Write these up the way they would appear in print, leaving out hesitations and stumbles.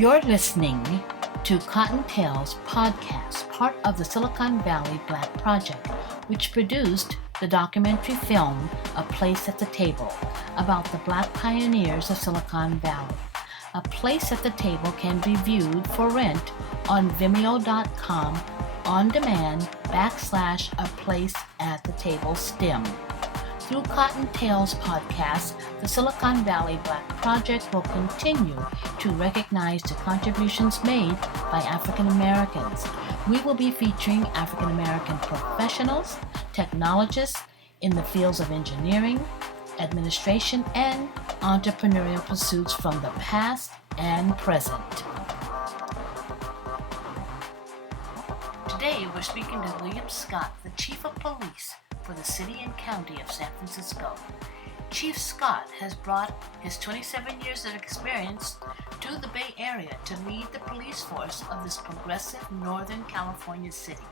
You're listening to Cottontail's podcast, part of the Silicon Valley Black Project, which produced the documentary film A Place at the Table about the Black pioneers of Silicon Valley. A Place at the Table can be viewed for rent on Vimeo.com on demand /A Place at the Table STEM. Through Cottontail's podcast, the Silicon Valley Black Project will continue to recognize the contributions made by African Americans. We will be featuring African American professionals, technologists in the fields of engineering, administration, and entrepreneurial pursuits from the past and present. Today, we're speaking to William Scott, the Chief of Police for the City and County of San Francisco. Chief Scott has brought his 27 years of experience to the Bay Area to lead the police force of this progressive Northern California city.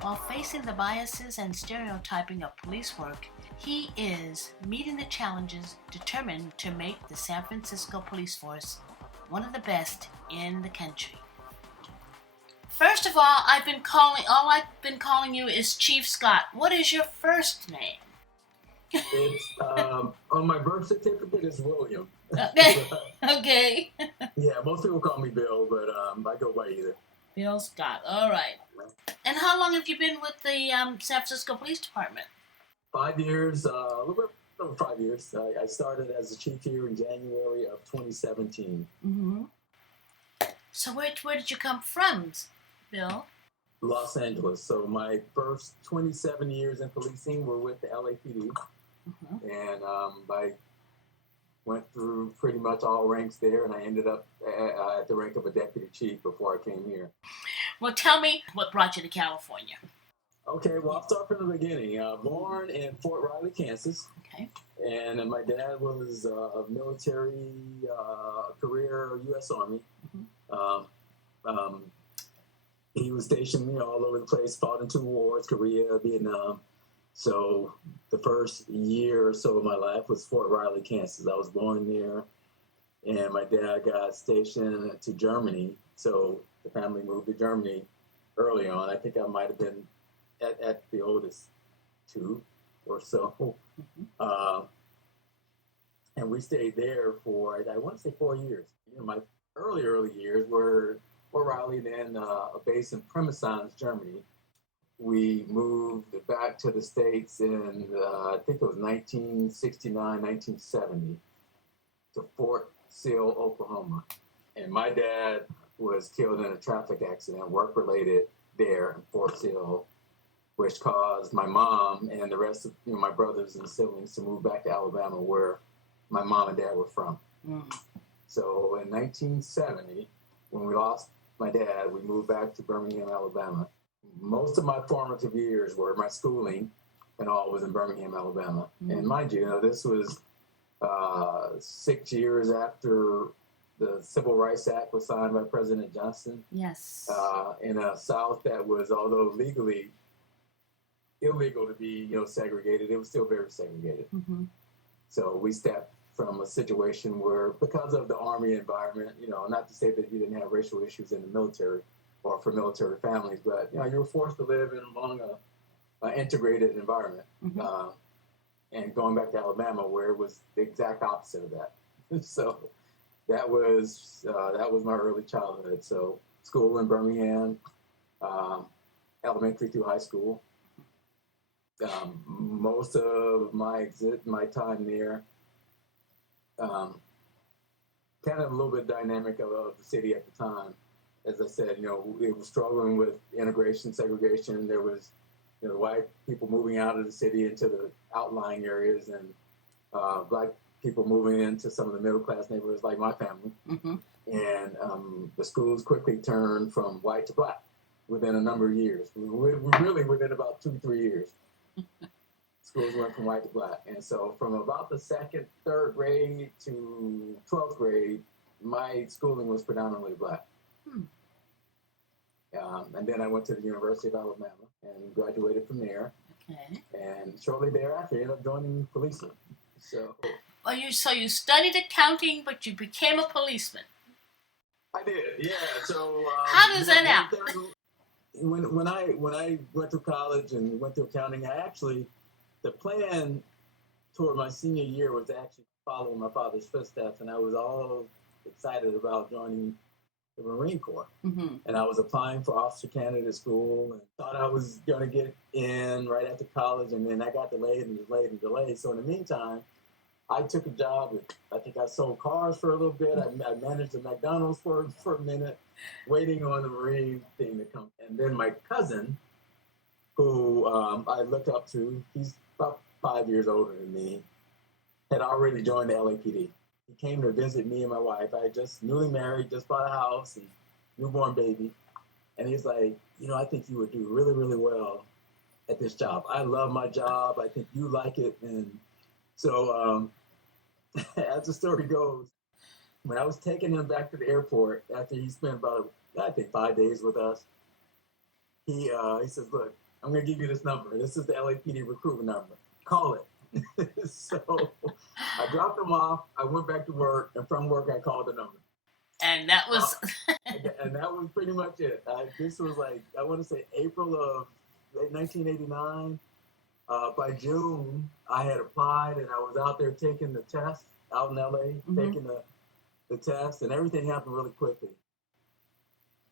While facing the biases and stereotyping of police work, he is meeting the challenges, determined to make the San Francisco police force one of the best in the country. First of all, I've been calling you is Chief Scott. What is your first name? It's on my birth certificate it's William. Okay. Yeah, most people call me Bill, but I go by either. Bill Scott. All right. And how long have you been with the San Francisco Police Department? 5 years, a little bit over 5 years. I started as a chief here in January of 2017. Mm-hmm. So where did you come from, Bill? Los Angeles. So my first 27 years in policing were with the LAPD. Mm-hmm. And I went through pretty much all ranks there, and I ended up at the rank of a deputy chief before I came here. Well, tell me what brought you to California. Okay, well, I'll start from the beginning. Born in Fort Riley, Kansas. Okay. And my dad was a military career U.S. Army. Mm-hmm. He was stationed, all over the place, fought in 2 wars, Korea, Vietnam. So the first year or so of my life was Fort Riley, Kansas. I was born there, and my dad got stationed to Germany. So the family moved to Germany early on. I think I might have been at the oldest 2 or so. Mm-hmm. And we stayed there for, I want to say 4 years. My early years were Fort Riley, then a base in Pirmasens, Germany. We moved back to the States in, I think it was 1969, 1970, to Fort Sill, Oklahoma. And my dad was killed in a traffic accident, work-related, there in Fort Sill, which caused my mom and the rest of my brothers and siblings to move back to Alabama, where my mom and dad were from. Mm. So in 1970, when we lost my dad, we moved back to Birmingham, Alabama. Most of my formative years were my schooling and all was in Birmingham, Alabama. Mm-hmm. And mind you, this was 6 years after the Civil Rights Act was signed by President Johnson. Yes. In a South that was, although legally illegal to be, segregated, it was still very segregated. Mm-hmm. So we stepped from a situation where, because of the Army environment, not to say that you didn't have racial issues in the military or for military families, but, you were forced to live in among an integrated environment. Mm-hmm. And going back to Alabama, where it was the exact opposite of that. So that was my early childhood. So school in Birmingham, elementary through high school. Most of my time there, kind of a little bit dynamic of the city at the time. As I said, it was struggling with integration, segregation. There was, white people moving out of the city into the outlying areas, and black people moving into some of the middle-class neighborhoods like my family. Mm-hmm. And the schools quickly turned from white to black within a number of years. Really within about 2-3 years. Schools went from white to black. And so from about the 2nd, 3rd grade to 12th grade, my schooling was predominantly black. And then I went to the University of Alabama and graduated from there. Okay. And shortly thereafter, I ended up joining policing. So So you studied accounting, but you became a policeman. I did, yeah. So How does that happen? When I went to college and went to accounting, the plan toward my senior year was to actually follow my father's footsteps, and I was all excited about joining the Marine Corps. Mm-hmm. And I was applying for officer candidate school and thought I was going to get in right after college, and then I got delayed and delayed and delayed. So in the meantime, I took a job. I think I sold cars for a little bit. I managed a McDonald's for a minute, waiting on the Marine thing to come. And then my cousin, who I look up to, he's about 5 years older than me, had already joined the LAPD. He came to visit me and my wife. I had just newly married, just bought a house and newborn baby. And he's like, I think you would do really, really well at this job. I love my job. I think you like it. And so as the story goes, when I was taking him back to the airport after he spent about, I think, 5 days with us, he says, look, I'm going to give you this number. This is the LAPD recruitment number. Call it. So I dropped him off. I went back to work, and from work, I called the number. And that was... and that was pretty much it. This was I want to say April of 1989. By June, I had applied, and I was out there taking the test out in LA, taking the test, and everything happened really quickly.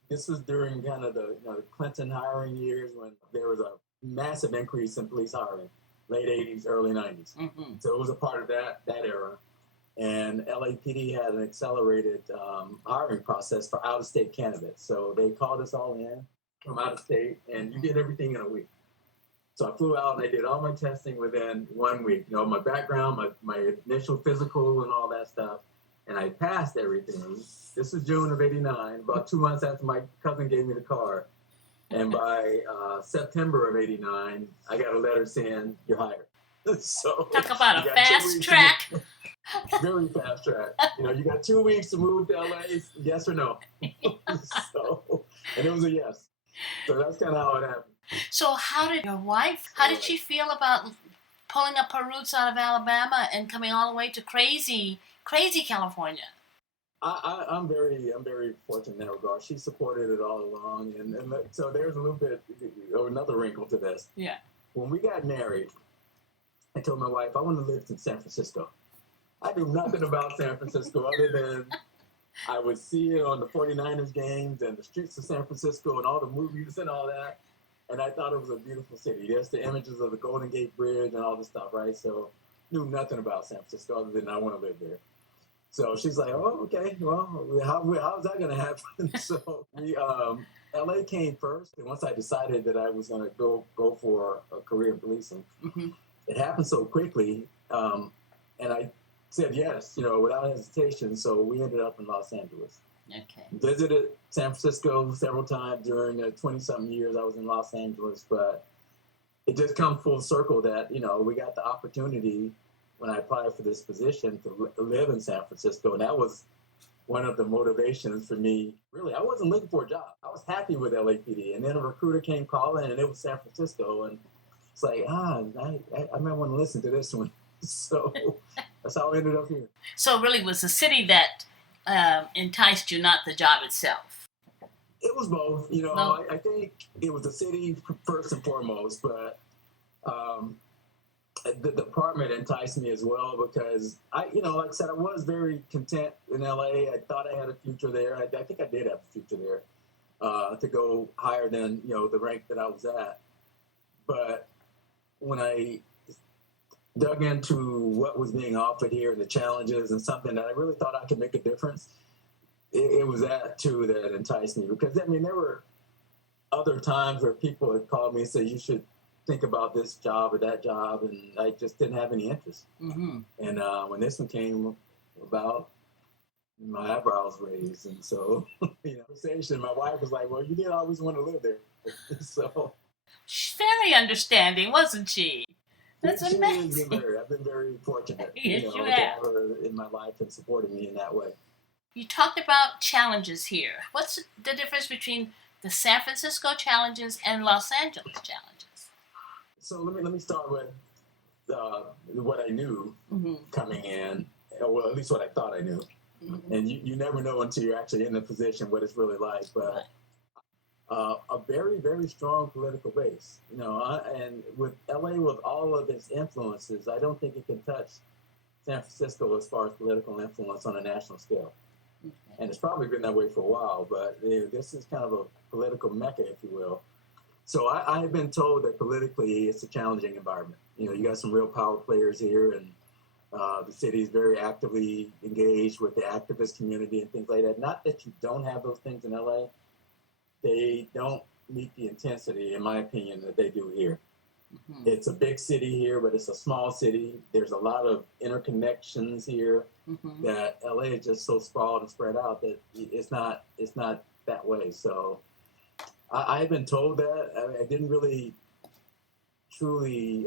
This was during kind of the Clinton hiring years when there was a massive increase in police hiring, late 80s, early 90s. Mm-hmm. So it was a part of that era. And LAPD had an accelerated hiring process for out-of-state candidates. So they called us all in from out of state, and you did everything in a week. So I flew out and I did all my testing within 1 week. My background, my initial physical and all that stuff. And I passed everything. This was June of 89, about 2 months after my cousin gave me the card. And by September of 89, I got a letter saying, you're hired. So talk about a fast track. Very fast track. You got 2 weeks to move to LA, yes or no. And it was a yes. So that's kind of how it happened. So how did your wife, how did she feel about pulling up her roots out of Alabama and coming all the way to crazy California? I'm very fortunate in that regard. She supported it all along. And so there's a little bit, another wrinkle to this. Yeah. When we got married, I told my wife, I want to live in San Francisco. I knew nothing about San Francisco other than I would see it on the 49ers games and the streets of San Francisco and all the movies and all that. And I thought it was a beautiful city. There's the images of the Golden Gate Bridge and all this stuff, right? So knew nothing about San Francisco other than I want to live there. So she's like, oh, okay, well, how's that going to happen? So LA came first. And once I decided that I was going to go for a career in policing, it happened so quickly. And I said yes, without hesitation. So we ended up in Los Angeles. Okay. Visited San Francisco several times during the 20-something years I was in Los Angeles, but it just come full circle that, we got the opportunity when I applied for this position to live in San Francisco, and that was one of the motivations for me. Really, I wasn't looking for a job. I was happy with LAPD, and then a recruiter came calling, and it was San Francisco, and it's like, I might want to listen to this one. So that's how I ended up here. So it really was the city that enticed you, not the job itself? It was both. I think it was the city first and foremost, but the department enticed me as well because like I said, I was very content in LA. I thought I had a future there. I think I did have a future there to go higher than, the rank that I was at. But when I dug into what was being offered here and the challenges and something that I really thought I could make a difference, it was that too that enticed me. Because there were other times where people had called me and said, you should think about this job or that job, and I just didn't have any interest. Mm-hmm. And when this one came about, my eyebrows raised, and so conversation. My wife was like, "Well, you did always want to live there," so she's very understanding, wasn't she? That's amazing. I've been very fortunate, yes, to have her in my life and supporting me in that way. You talked about challenges here. What's the difference between the San Francisco challenges and Los Angeles challenges? So let me start with what I knew coming in, well, at least what I thought I knew. And you never know until you're actually in the position what it's really like. But a very, very strong political base, and with LA, with all of its influences, I don't think it can touch San Francisco as far as political influence on a national scale. And it's probably been that way for a while, but this is kind of a political mecca, if you will. So I have been told that politically it's a challenging environment. You got some real power players here, and the city is very actively engaged with the activist community and things like that. Not that you don't have those things in LA. They don't meet the intensity, in my opinion, that they do here. Mm-hmm. It's a big city here, but it's a small city. There's a lot of interconnections here that LA is just so sprawled and spread out that it's not that way. So I've been told that. I didn't really truly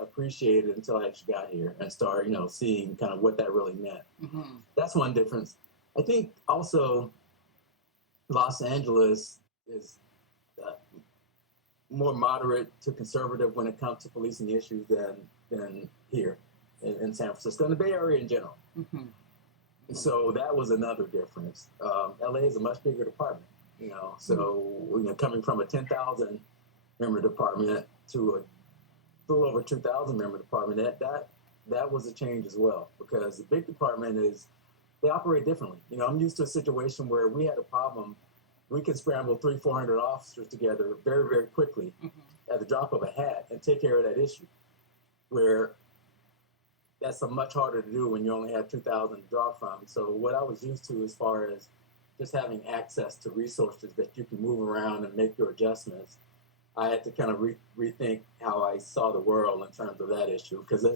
appreciate it until I actually got here and started, seeing kind of what that really meant. Mm-hmm. That's one difference. I think also Los Angeles is more moderate to conservative when it comes to policing issues than here in San Francisco and the Bay Area in general. Mm-hmm. So that was another difference. LA is a much bigger department, so coming from a 10,000 member department to a little over 2,000 member department, that was a change as well, because the big department they operate differently. I'm used to a situation where we had a problem, we could scramble 300-400 officers together very, very quickly at the drop of a hat and take care of that issue, where that's much harder to do when you only have 2,000 to draw from. So what I was used to as far as just having access to resources that you can move around and make your adjustments, I had to kind of rethink how I saw the world in terms of that issue, because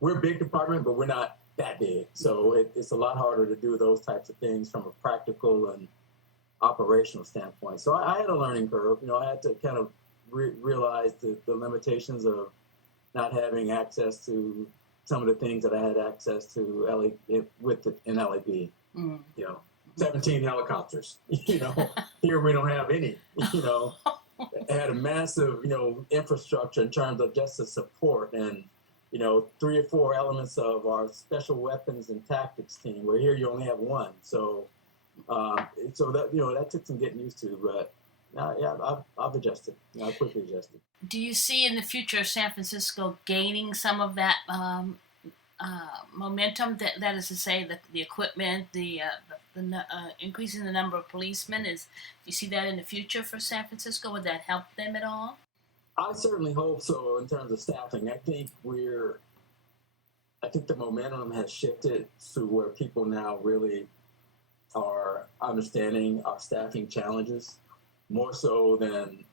we're a big department, but we're not that big. So it's a lot harder to do those types of things from a practical and operational standpoint. So I had a learning curve. I had to kind of realize the limitations of not having access to some of the things that I had access to in LAB. 17 helicopters. Here we don't have any. It had a massive, infrastructure in terms of just the support and, 3 or 4 elements of our special weapons and tactics team, where here you only have one. So that took some getting used to, but I've adjusted. I quickly adjusted. Do you see in the future San Francisco gaining some of that momentum? That is to say, that the equipment, the increasing the number of policemen, do you see that in the future for San Francisco? Would that help them at all? I certainly hope so. In terms of staffing, I think the momentum has shifted to where people now really are understanding our staffing challenges more so than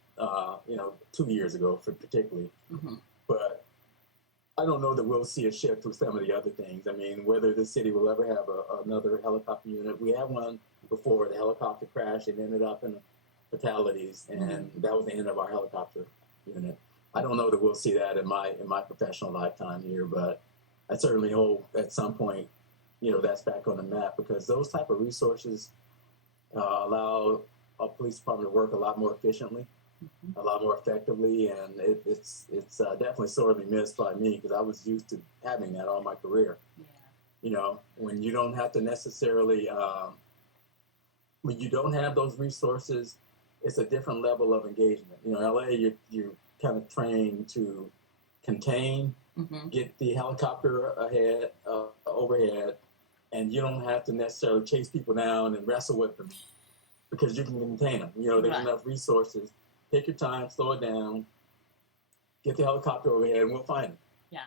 2 years ago, particularly. Mm-hmm. But I don't know that we'll see a shift with some of the other things. I mean, whether the city will ever have another helicopter unit. We had one before the helicopter crashed and ended up in fatalities, and that was the end of our helicopter unit. I don't know that we'll see that in my professional lifetime here, but I certainly hope at some point, that's back on the map, because those type of resources allow a police department to work a lot more efficiently, a lot more effectively, and it's definitely sorely missed by me, because I was used to having that all my career. Yeah. When you don't have to necessarily, when you don't have those resources, it's a different level of engagement. LA, you're kind of trained to contain, get the helicopter overhead, and you don't have to necessarily chase people down and wrestle with them, because you can contain them. There's enough resources. Take your time, slow it down, get the helicopter overhead, and we'll find them. Yeah.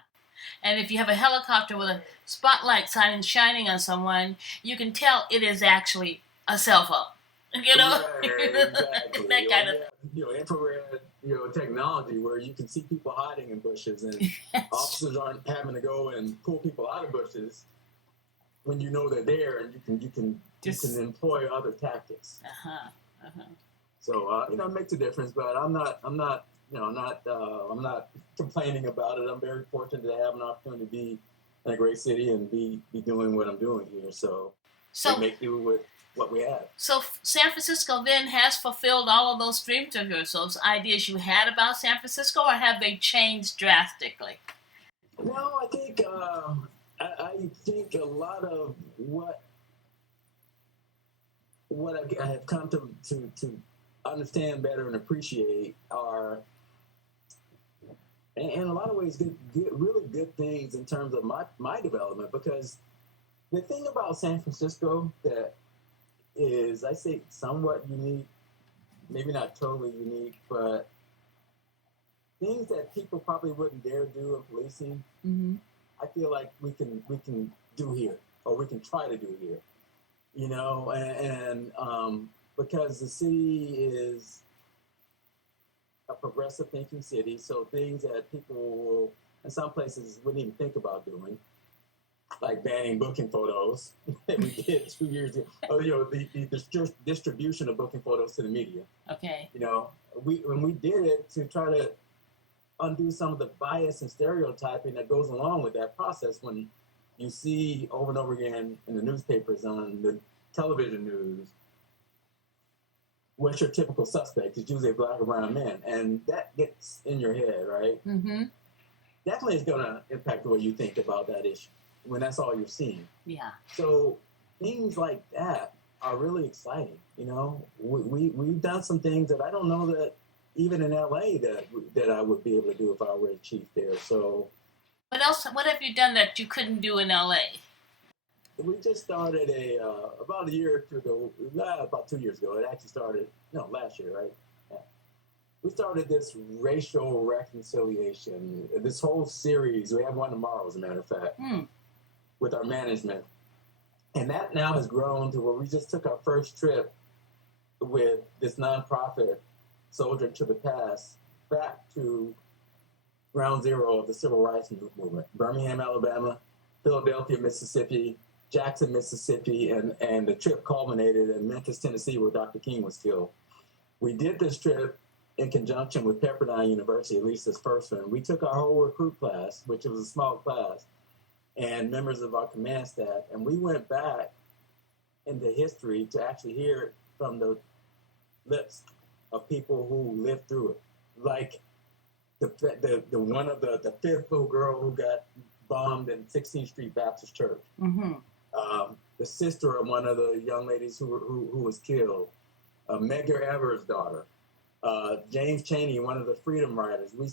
And if you have a helicopter with a spotlight sign shining on someone, you can tell it is actually a cell phone. Right, exactly. that kind of infrared, technology where you can see people hiding in bushes, and officers aren't having to go and pull people out of bushes when they're there, and you can employ other tactics. So it makes a difference, but I'm not complaining about it. I'm very fortunate to have an opportunity to be in a great city and be doing what I'm doing here. So we make do with what we have. So San Francisco then has fulfilled all of those dreams of yours, those ideas you had about San Francisco, or have they changed drastically? No, I think I think a lot of what what I have come to understand better and appreciate are, in a lot of ways, really good things in terms of my development. Because the thing about San Francisco that is, I say, somewhat unique, maybe not totally unique, but things that people probably wouldn't dare do in policing, I feel like we can do here, or we can try to do here, you know, and because the city is a progressive thinking city, so things that people will, in some places, wouldn't even think about doing, like banning booking photos that we did 2 years ago. Oh, you know, the distribution of booking photos to the media. Okay. You know, when we did it to try to undo some of the bias and stereotyping that goes along with that process, when you see over and over again in the newspapers, on the television news, what's your typical suspect? It's usually a black or brown man, and that gets in your head, right? Definitely is going to impact the way you think about that issue when that's all you're seeing. Yeah. So things like that are really exciting. You know, we've done some things that I don't know that even in LA that I would be able to do if I were a chief there. So what else? What have you done that you couldn't do in LA? we just started about a year or two ago, about 2 years ago. It actually started last year, right? Yeah. We started this racial reconciliation. This whole series. We have one tomorrow, as a matter of fact, with our management, and that now has grown to where we just took our first trip with this nonprofit, Soldier to the Past, back to ground zero of the civil rights movement. Birmingham, Alabama, Philadelphia, Mississippi, Jackson, Mississippi, and the trip culminated in Memphis, Tennessee, where Dr. King was killed. We did this trip in conjunction with Pepperdine University, at least this first one. We took our whole recruit class, which was a small class, and members of our command staff, and we went back into history to actually hear it from the lips of people who lived through it, like the one of the fifth little girl who got bombed in 16th Street Baptist Church, the sister of one of the young ladies who was killed, Medgar Evers' daughter, James Chaney, one of the freedom riders. We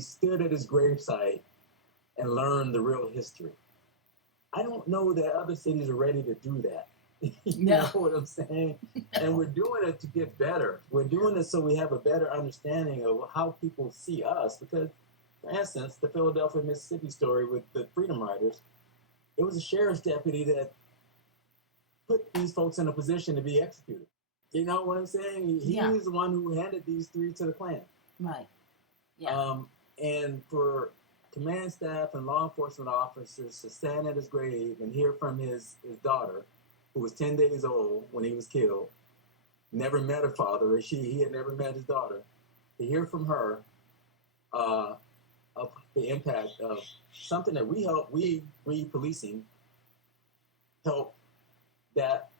stood at his gravesite and learned the real history. I don't know that other cities are ready to do that. You know what I'm saying? And we're doing it to get better. We're doing it so we have a better understanding of how people see us. Because, for instance, the Philadelphia, Mississippi story with the Freedom Riders, it was a sheriff's deputy that put these folks in a position to be executed. You know what I'm saying? He was the one who handed these three to the Klan. Right. Yeah. And for command staff and law enforcement officers to stand at his grave and hear from his daughter, who was 10 days old when he was killed, never met her father, or he had never met his daughter, to hear from her of the impact of something that we policing help that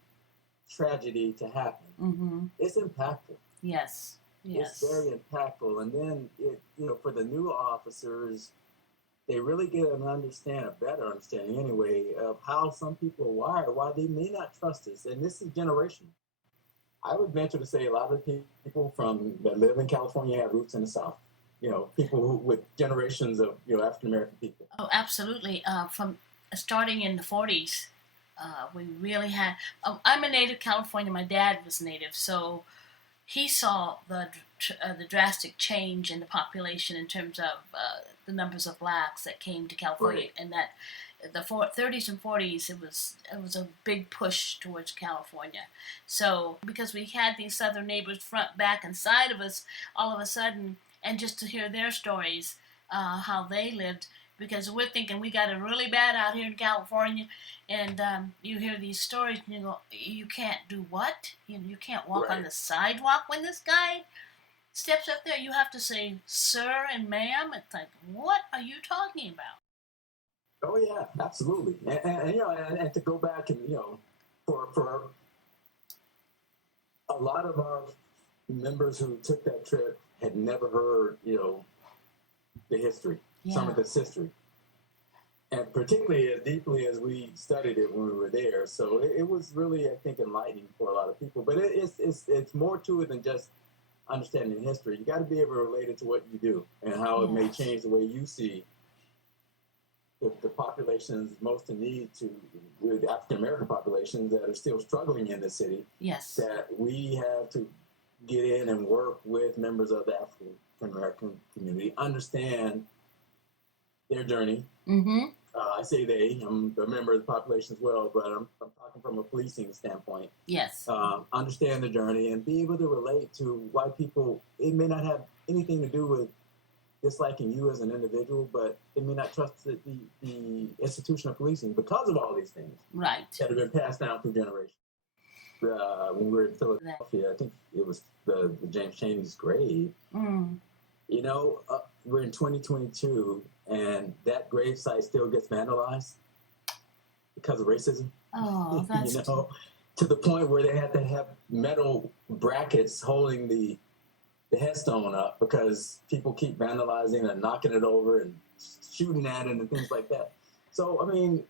tragedy to happen. It's impactful. Yes. It's very impactful. And then for the new officers, they really get a better understanding anyway, of how some people are wired, why they may not trust us. And this is generational. I would venture to say a lot of people that live in California have roots in the South. You know, people with generations of African-American people. Oh, absolutely. From starting in the 40s, we really had... I'm a native California. My dad was native, so he saw the drastic change in the population in terms of the numbers of blacks that came to California, right. And that the 30s and 40s, it was a big push towards California. So because we had these southern neighbors front, back, and side of us, all of a sudden, and just to hear their stories, how they lived, because we're thinking we got it really bad out here in California, and you hear these stories and you go, you can't do what? You can't walk on the sidewalk when this guy steps up there. You have to say sir and ma'am. It's like, what are you talking about? Oh yeah, absolutely. And to go back and for a lot of our members who took that trip had never heard the history, some of this history. and particularly as deeply as we studied it when we were there. So it was really, I think, enlightening for a lot of people. But it's more to it than just understanding history. You got to be able to relate it to what you do and how it may change the way you see the populations most in need to, with African American populations that are still struggling in the city. Yes. That we have to get in and work with members of the African American community, understand their journey. Mm-hmm. I say they. I'm a member of the population as well, but I'm talking from a policing standpoint. Yes. Understand the journey and be able to relate to why people. It may not have anything to do with disliking you as an individual, but they may not trust the institution of policing because of all these things. Right. That have been passed down through generations. When we were in Philadelphia, I think it was the James Chaney's grave. Mm. You know, we're in 2022, and that grave site still gets vandalized because of racism. Oh, that's you know, to the point where they had to have metal brackets holding the headstone up because people keep vandalizing and knocking it over and shooting at it and things like that. So, I mean,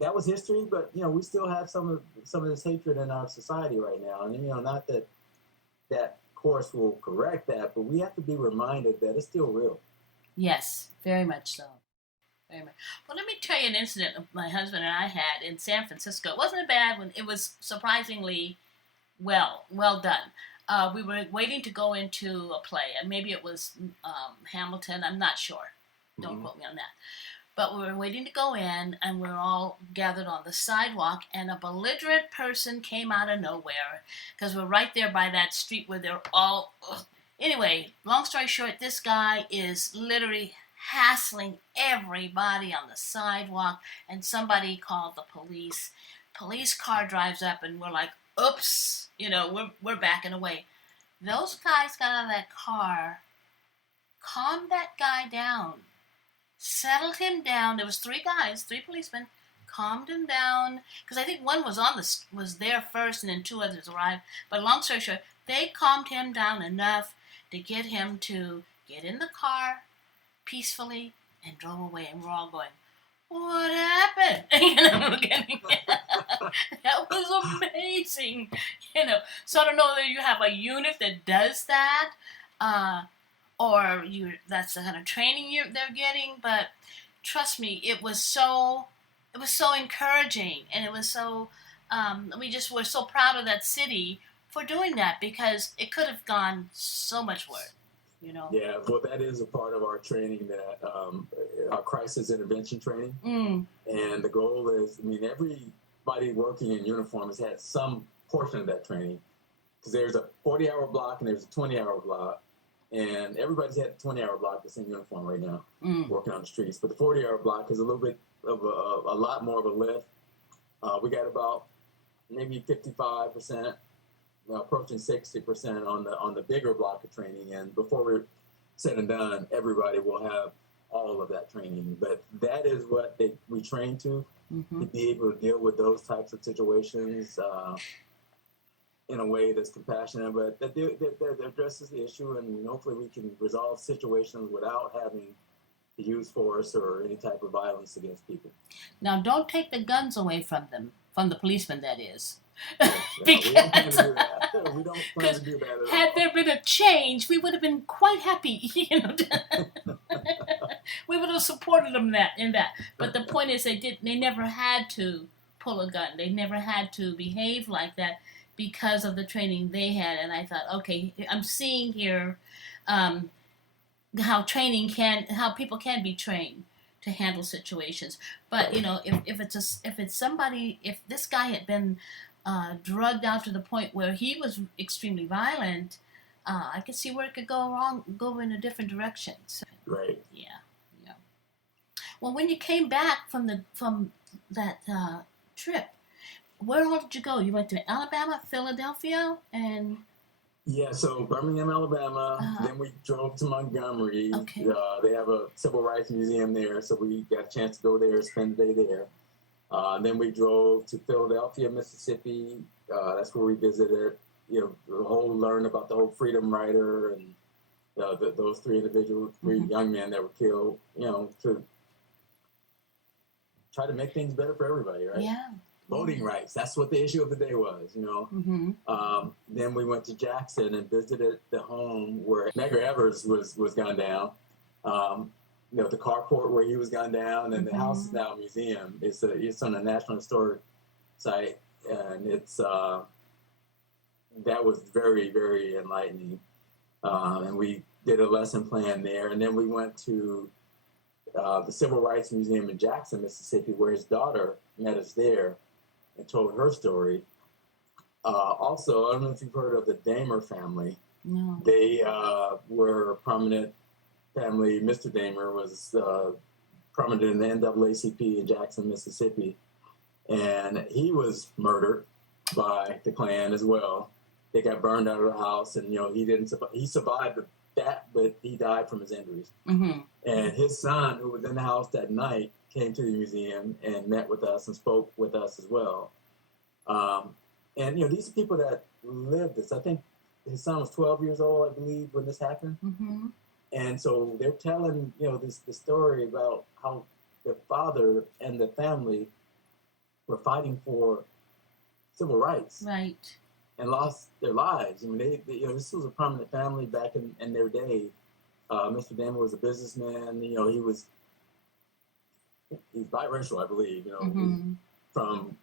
that was history, but you know, we still have some of this hatred in our society right now, and you know, not that course will correct that, but we have to be reminded that it's still real. Yes, very much so. Very much. Well, let me tell you an incident my husband and I had in San Francisco. It wasn't a bad one. It was surprisingly well done. We were waiting to go into a play, and maybe it was Hamilton. I'm not sure. Don't quote me on that. But we were waiting to go in, and we were all gathered on the sidewalk, and a belligerent person came out of nowhere, because we're right there by that street where they're all... Ugh. Anyway, long story short, this guy is literally hassling everybody on the sidewalk, and somebody called the police. Police car drives up, and we're like, oops, you know, we're backing away. Those guys got out of that car, calmed that guy down, settled him down. There was 3 policemen, calmed him down, because I think one was there first, and then 2 others arrived. But long story short, they calmed him down enough to get him to get in the car peacefully and drove away. And we're all going, "What happened?" You know, that was amazing. You know, so I don't know whether you have a unit that does that. Or that's the kind of training they're getting, but trust me, it was so encouraging, and it was so we're so proud of that city for doing that, because it could have gone so much worse, you know. Yeah, well, that is a part of our training, that our crisis intervention training, and the goal is, I mean, everybody working in uniform has had some portion of that training, because there's a 40-hour block and there's a 20-hour block. And everybody's had a 20-hour block that's in uniform right now, working on the streets. But the 40-hour block is a little bit of a lot more of a lift. We got about maybe 55%, approaching 60% on the bigger block of training. And before we're said and done, everybody will have all of that training. But that is what we train to be able to deal with those types of situations. In a way that's compassionate, but that addresses the issue, and hopefully we can resolve situations without having to use force or any type of violence against people. Now, don't take the guns away from them, from the policemen, that is. We don't plan to do that. We don't plan to do that at all. Had there been a change, we would have been quite happy, you know. We would have supported them in that. But the point is, they never had to pull a gun. They never had to behave like that, because of the training they had. And I thought, okay, I'm seeing here how people can be trained to handle situations. But you know, if this guy had been drugged out to the point where he was extremely violent, I could see where it could go in a different direction. So, right. Yeah. Well, when you came back from that trip, where all did you go? You went to Alabama, Philadelphia, and... Yeah, so Birmingham, Alabama. Then we drove to Montgomery. Okay. They have a civil rights museum there, so we got a chance to go there, spend the day there. Then we drove to Philadelphia, Mississippi. That's where we visited, learned about the whole Freedom Rider and those 3 young men that were killed, try to make things better for everybody, right? Yeah. Voting rights. That's what the issue of the day was, you know. Mm-hmm. Then we went to Jackson and visited the home where Medgar Evers was gunned down. You know, the carport where he was gunned down, and the house is now a museum. It's on a National Historic Site, and it's that was very, very enlightening. And we did a lesson plan there, and then we went to the Civil Rights Museum in Jackson, Mississippi, where his daughter met us there and told her story. Also, I don't know if you've heard of the Damer family. No. They were a prominent family. Mr. Damer was prominent in the NAACP in Jackson, Mississippi. And he was murdered by the Klan as well. They got burned out of the house, and, you know, he survived that, but he died from his injuries. Mm-hmm. And his son, who was in the house that night, came to the museum and met with us and spoke with us as well. And, you know, these are people that lived this. I think his son was 12 years old, I believe, when this happened. Mm-hmm. And so they're telling, you know, the story about how their father and the family were fighting for civil rights. Right. And lost their lives. I mean, they you know, this was a prominent family back in their day. Mr. Damer was a businessman. You know, he's biracial, I believe. You know, from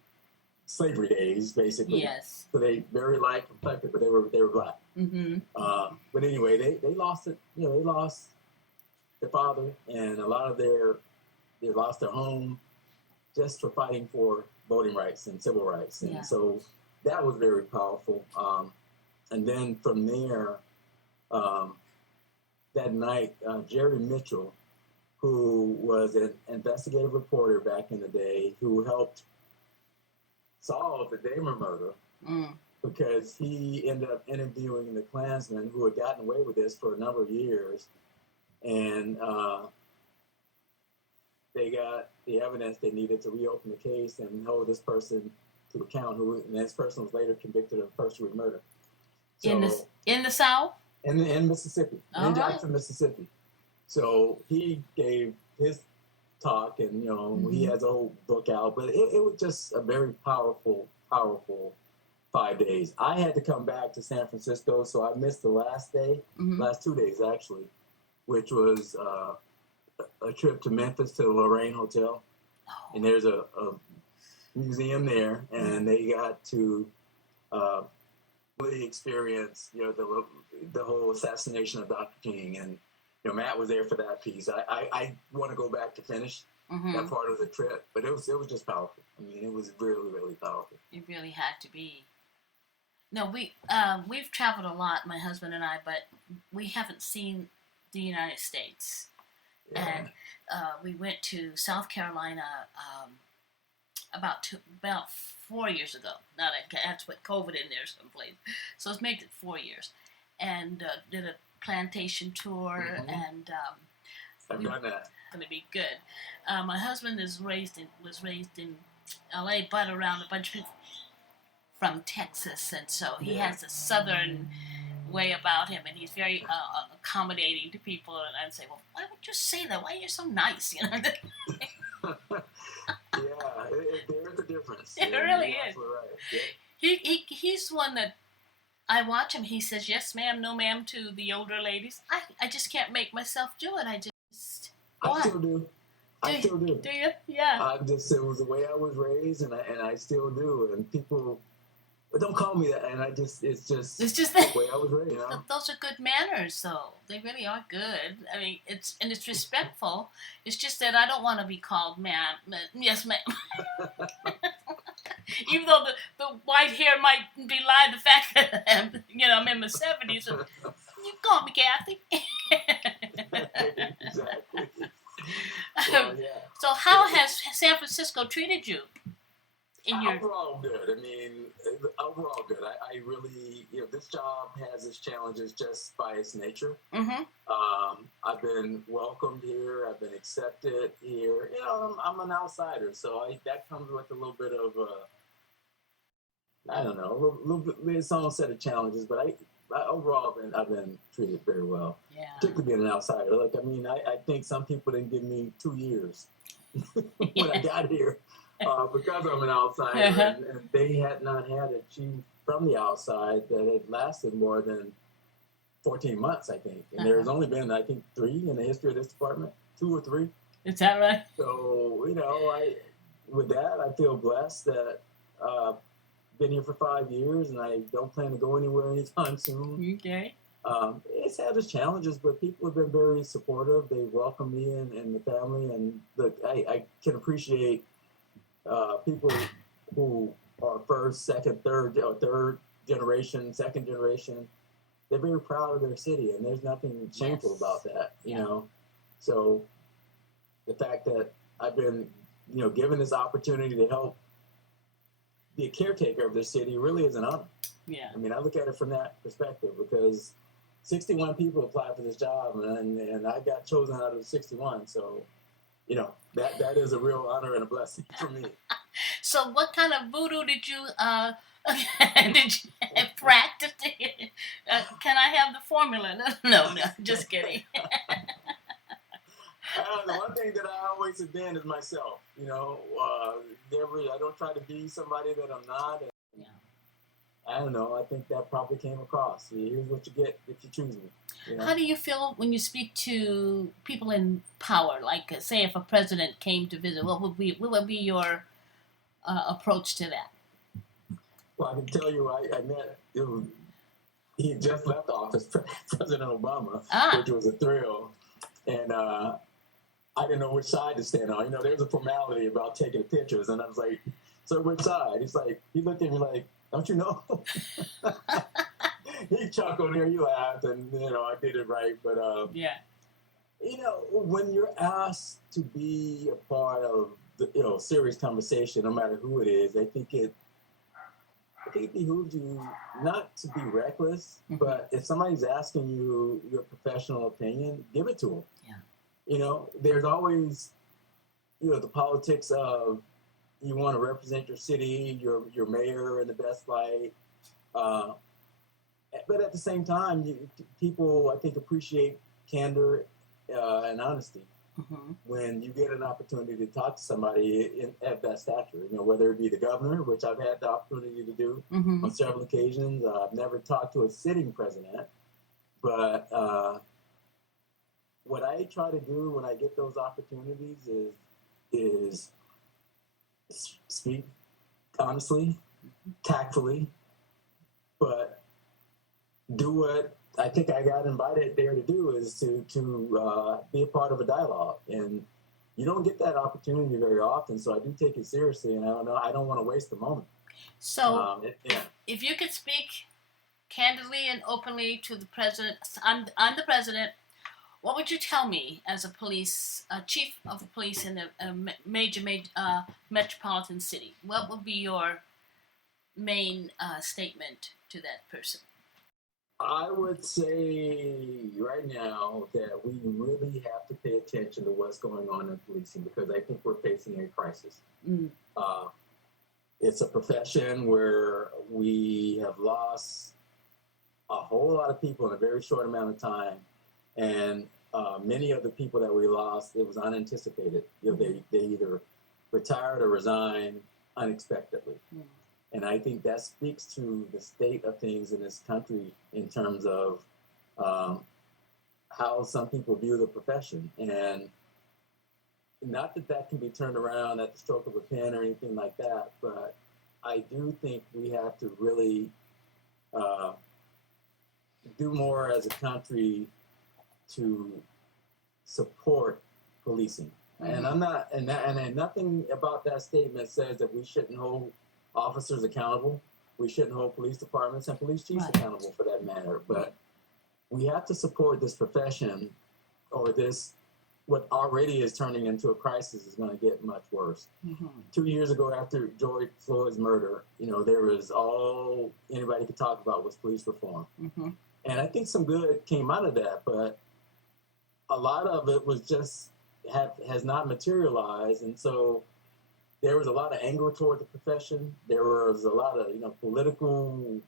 slavery days, basically. Yes. So they very light complected, but they were black. Mm-hmm. But anyway, they lost it. You know, they lost their father, and a lot of they lost their home just for fighting for voting rights and civil rights. And so that was very powerful. And then from there, that night, Jerry Mitchell, who was an investigative reporter back in the day, who helped solve the Damer murder, because he ended up interviewing the Klansmen who had gotten away with this for a number of years. And they got the evidence they needed to reopen the case and hold this person to account, and this person was later convicted of first-degree murder. So, in the South? In Mississippi, in Jackson, Mississippi. So he gave his talk, and, you know, he has a whole book out, but it was just a very powerful 5 days. I had to come back to San Francisco, so I missed the last day, last 2 days actually, which was a trip to Memphis to the Lorraine Hotel, and there's a museum there, and they got to really experience, you know, the whole assassination of Dr. King, and, you know, Matt was there for that piece. I want to go back to finish that part of the trip, but it was just powerful. I mean, it was really, really powerful. It really had to be. No, we've traveled a lot, my husband and I, but we haven't seen the United States. Yeah. And we went to South Carolina about 4 years ago. Now that I had to put COVID in there someplace, so it's made it 4 years, and did a plantation tour, and I've done that. Going to be good. My husband was raised in L.A., but around a bunch of people from Texas, and so he has a southern way about him, and he's very accommodating to people, and I'd say, well, why would you say that? Why are you so nice? You know. There's a difference. It really is. Right. Yeah. He's one that I watch him. He says yes, ma'am, no, ma'am to the older ladies. I just can't make myself do it. I still do. I still do. Do you? Yeah. It was the way I was raised, and I still do. And people, don't call me that. And it's just the way I was raised. You know? Those are good manners, though. They really are good. I mean, it's respectful. It's just that I don't want to be called ma'am. Yes, ma'am. Even though the white hair might belie the fact that I'm in my 70s. So you call me Kathy. Exactly. So how has San Francisco treated you? Overall good. I mean, overall good. I really, this job has its challenges just by its nature. I've been welcomed here. I've been accepted here. I'm an outsider, so that comes with a little bit of I don't know, a little bit its own set of challenges. But overall, I've been treated very well. Yeah. Particularly being an outsider. I think some people didn't give me 2 years when I got here because I'm an outsider, and they had not had a chief from the outside that had lasted more than 14 months, I think. And there's only been, I think, 3 in the history of this department, 2 or 3. Is that right? So, with that, I feel blessed that been here for 5 years, and I don't plan to go anywhere anytime soon. Okay. It's had its challenges, but people have been very supportive. They welcome me and the family, and look, I can appreciate people who are first, second, third generation, second generation. They're very proud of their city, and there's nothing shameful about that, you know. So the fact that I've been, given this opportunity to help be a caretaker of this city really is an honor. Yeah. I mean, I look at it from that perspective because 61 people applied for this job, and I got chosen out of the 61. So, that is a real honor and a blessing for me. So, what kind of voodoo did you practice? Can I have the formula? No, just kidding. The one thing that I always have been is myself. I don't try to be somebody that I'm not. And, I don't know. I think that probably came across. Here's what you get if you choose me. How do you feel when you speak to people in power? Like, say, if a president came to visit, what would be your approach to that? Well, I can tell you, I met. He just left office, President Obama, which was a thrill, and I didn't know which side to stand on. There's a formality about taking pictures, and I was like, "So which side?" He's like, he looked at me like, "Don't you know?" He chuckled here, he laughed, and I did it right. But when you're asked to be a part of the serious conversation, no matter who it is, I think it behooves you not to be reckless, but if somebody's asking you your professional opinion, give it to them. There's always, the politics of you want to represent your city, your mayor in the best light. But at the same time, people, I think, appreciate candor and honesty when you get an opportunity to talk to somebody at that stature, whether it be the governor, which I've had the opportunity to do on several occasions. I've never talked to a sitting president, but what I try to do when I get those opportunities is speak honestly, tactfully, but do what I think I got invited there to do is to be a part of a dialogue. And you don't get that opportunity very often, so I do take it seriously, and I don't want to waste the moment. So if you could speak candidly and openly to the president, I'm the president, what would you tell me as a chief of the police in a major metropolitan city? What would be your main statement to that person? I would say right now that we really have to pay attention to what's going on in policing because I think we're facing a crisis. It's a profession where we have lost a whole lot of people in a very short amount of time. And many of the people that we lost, it was unanticipated. They either retired or resigned unexpectedly. And I think that speaks to the state of things in this country in terms of how some people view the profession. And not that can be turned around at the stroke of a pen or anything like that, but I do think we have to really do more as a country to support policing. And I'm not, and nothing about that statement says that we shouldn't hold officers accountable. We shouldn't hold police departments and police chiefs accountable for that matter. But we have to support this profession, or this, what already is turning into a crisis is going to get much worse. 2 years ago, after George Floyd's murder, there was all anybody could talk about was police reform. And I think some good came out of that, but a lot of it was just has not materialized. And so there was a lot of anger toward the profession. There was a lot of, political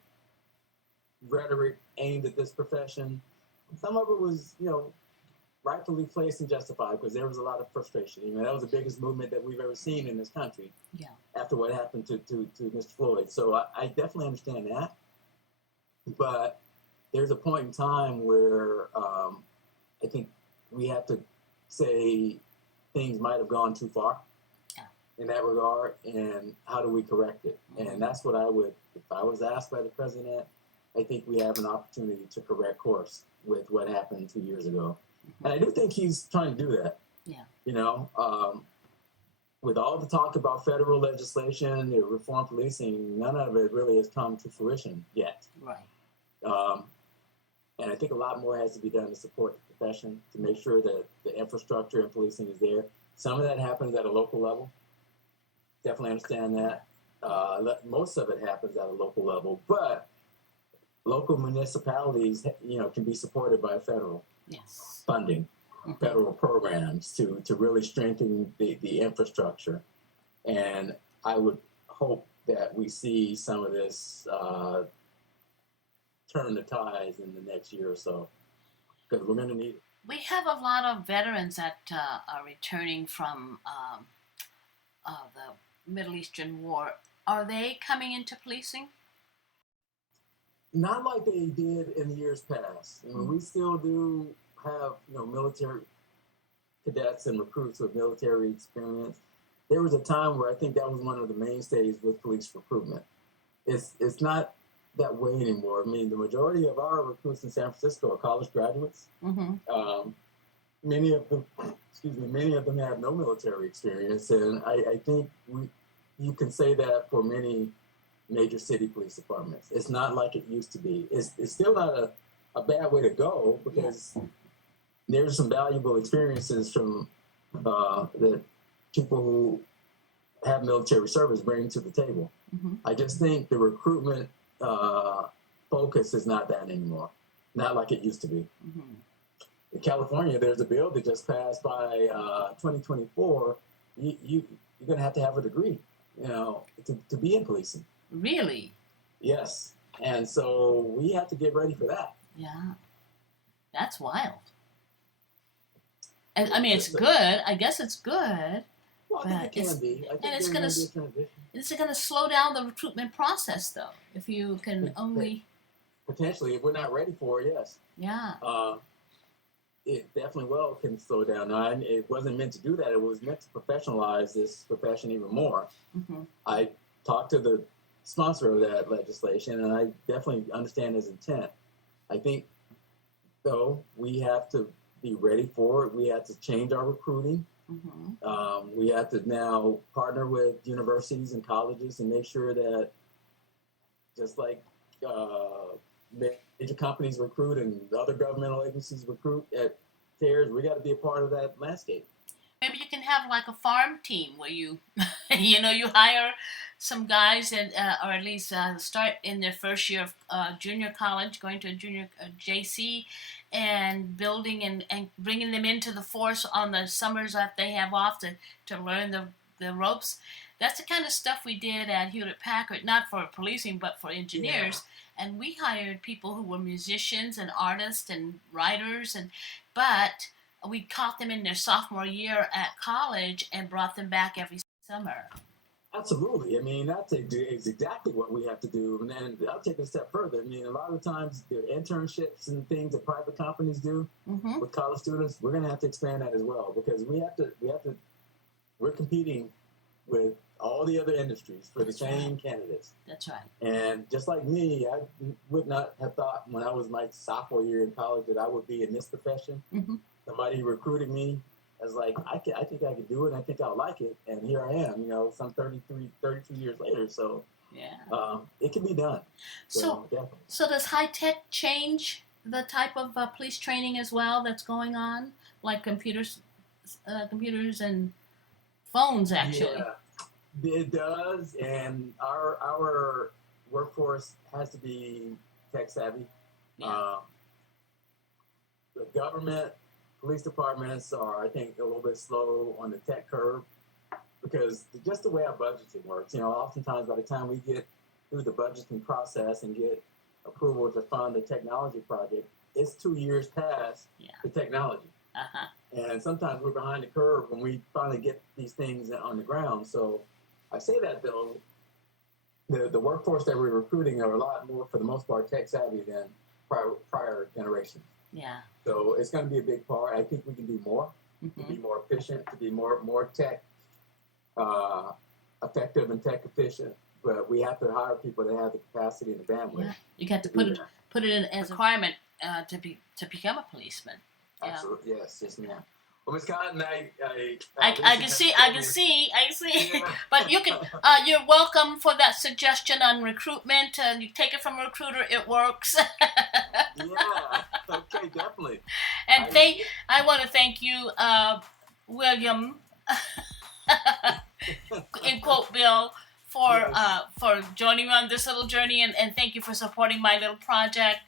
rhetoric aimed at this profession. Some of it was, rightfully placed and justified because there was a lot of frustration. You know, that was the biggest movement that we've ever seen in this country. Yeah. After what happened to Mr. Floyd. So I definitely understand that. But there's a point in time where I think we have to say things might have gone too far in that regard, and how do we correct it? And that's what I would, if I was asked by the president, I think we have an opportunity to correct course with what happened 2 years ago. And I do think he's trying to do that. Yeah. You know, with all the talk about federal legislation, the reform policing, none of it really has come to fruition yet. Right. And I think a lot more has to be done to support the profession, to make sure that the infrastructure in policing is there. Some of that happens at a local level. Definitely understand that. Most of it happens at a local level, but local municipalities, you know, can be supported by federal funding, federal programs to really strengthen the infrastructure. And I would hope that we see some of this turn the tides in the next year or so, because we're going to need it. We have a lot of veterans that are returning from the Middle Eastern War. Are they coming into policing? Not like they did in the years past. I mean, we still do have, you know, military cadets and recruits with military experience. There was a time where I think that was one of the mainstays with police recruitment. It's not that way anymore. I mean, the majority of our recruits in San Francisco are college graduates. Many of them have no military experience, and I think you can say that for many major city police departments. It's not like it used to be. It's still not a bad way to go, because there's some valuable experiences from that people who have military service bring to the table. I just think the recruitment focus is not that anymore. Not like it used to be. In California, there's a bill that just passed by 2024. You're going to have a degree, you know, to be in policing. Really? Yes. And so we have to get ready for that. Yeah. That's wild. And, I mean, it's good. I guess it's good. Well, I think it can be. I think it's going to be a transition. Is it going to slow down the recruitment process, though? If you can only... Potentially, if we're not ready for it, yes. Yeah. It definitely can slow down. Now, it wasn't meant to do that. It was meant to professionalize this profession even more. I talked to the sponsor of that legislation, and I definitely understand his intent. I think, though, we have to be ready for it. We have to change our recruiting. We have to now partner with universities and colleges and make sure that, just like major companies recruit and other governmental agencies recruit at fairs, we got to be a part of that landscape. Maybe you can have like a farm team where you, you hire some guys and, or at least start in their first year of junior college, going to a junior JC, and building and bringing them into the force on the summers that they have off to learn the ropes. That's the kind of stuff we did at Hewlett-Packard, not for policing, but for engineers. And we hired people who were musicians and artists and writers, but we caught them in their sophomore year at college and brought them back every summer. Absolutely. I mean, that's exactly what we have to do. And then I'll take it a step further. I mean, a lot of times the internships and things that private companies do with college students, we're going to have to expand that as well, because we're competing with all the other industries for the same candidates. That's right. And just like me, I would not have thought when I was my sophomore year in college that I would be in this profession. Somebody recruited me. I was like, I think I could do it. I think I'll like it. And here I am, some 32 years later. So it can be done. So does high tech change the type of police training as well that's going on? Like computers and phones, actually. Yeah. It does, and our workforce has to be tech savvy. The government, police departments are, I think, a little bit slow on the tech curve, because just the way our budgeting works. Oftentimes by the time we get through the budgeting process and get approval to fund a technology project, it's 2 years past the technology. Uh-huh. And sometimes we're behind the curve when we finally get these things on the ground. So I say that, though, the workforce that we're recruiting are a lot more, for the most part, tech savvy than prior generations. Yeah. So it's going to be a big part. I think we can do more to be more efficient, to be more tech effective and tech efficient. But we have to hire people that have the capacity and the bandwidth. Yeah. You got to put it in as a requirement to become a policeman. Yeah. Absolutely, yes, ma'am. Well, Ms. Cotton, I can see. Yeah. But you can. You're welcome for that suggestion on recruitment. You take it from a recruiter; it works. Yeah. Okay. Definitely. And I want to thank you, William, in quote Bill, for joining me on this little journey, and thank you for supporting my little project.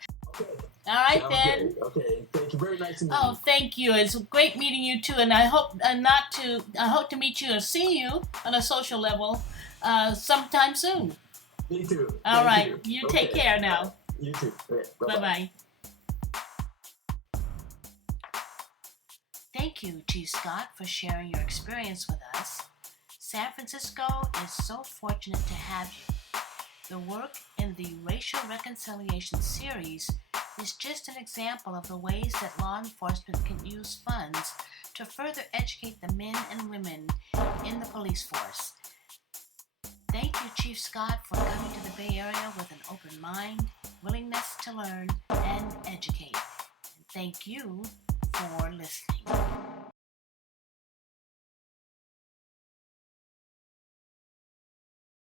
Okay. All right, then. Great. Okay, thank you. Very nice to meet you. Oh, thank you. It's great meeting you too, and I hope to meet you and see you on a social level sometime soon. Me too. All right. Thank You take care now. You too. Okay, Bye-bye. Thank you, Chief Scott, for sharing your experience with us. San Francisco is so fortunate to have you. The work in the Racial Reconciliation series is just an example of the ways that law enforcement can use funds to further educate the men and women in the police force. Thank you, Chief Scott, for coming to the Bay Area with an open mind, willingness to learn and educate. And thank you for listening.